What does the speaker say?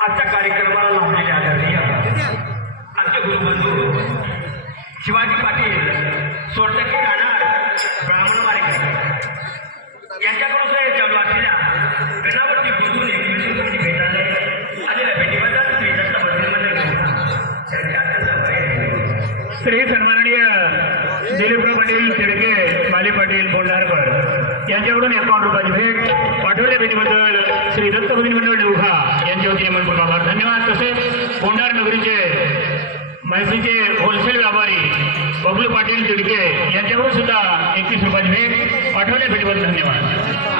आजच्या कार्यक्रमाला लाभलेले आदरणीय आमचे गुरुबंधू शिवाजी पाटील सोडटके राहणार सन्माननीय दिलीपराव पाटील तिडके माली पाटील बोंडारकर यांच्याकडून एकावन्न रुपयाची भेट पाठवल्या भेटीबद्दल श्री दत्त भगिनी मंडळ उभा यांच्या वतीने मनपूर्वक आभार. धन्यवाद. तसेच बोंडार नगरीचे माहितीचे होलसेल व्यापारी बबलू पाटील तिडके यांच्याकडून सुद्धा एकतीस रुपयाची भेट पाठवल्या भेटीबद्दल धन्यवाद.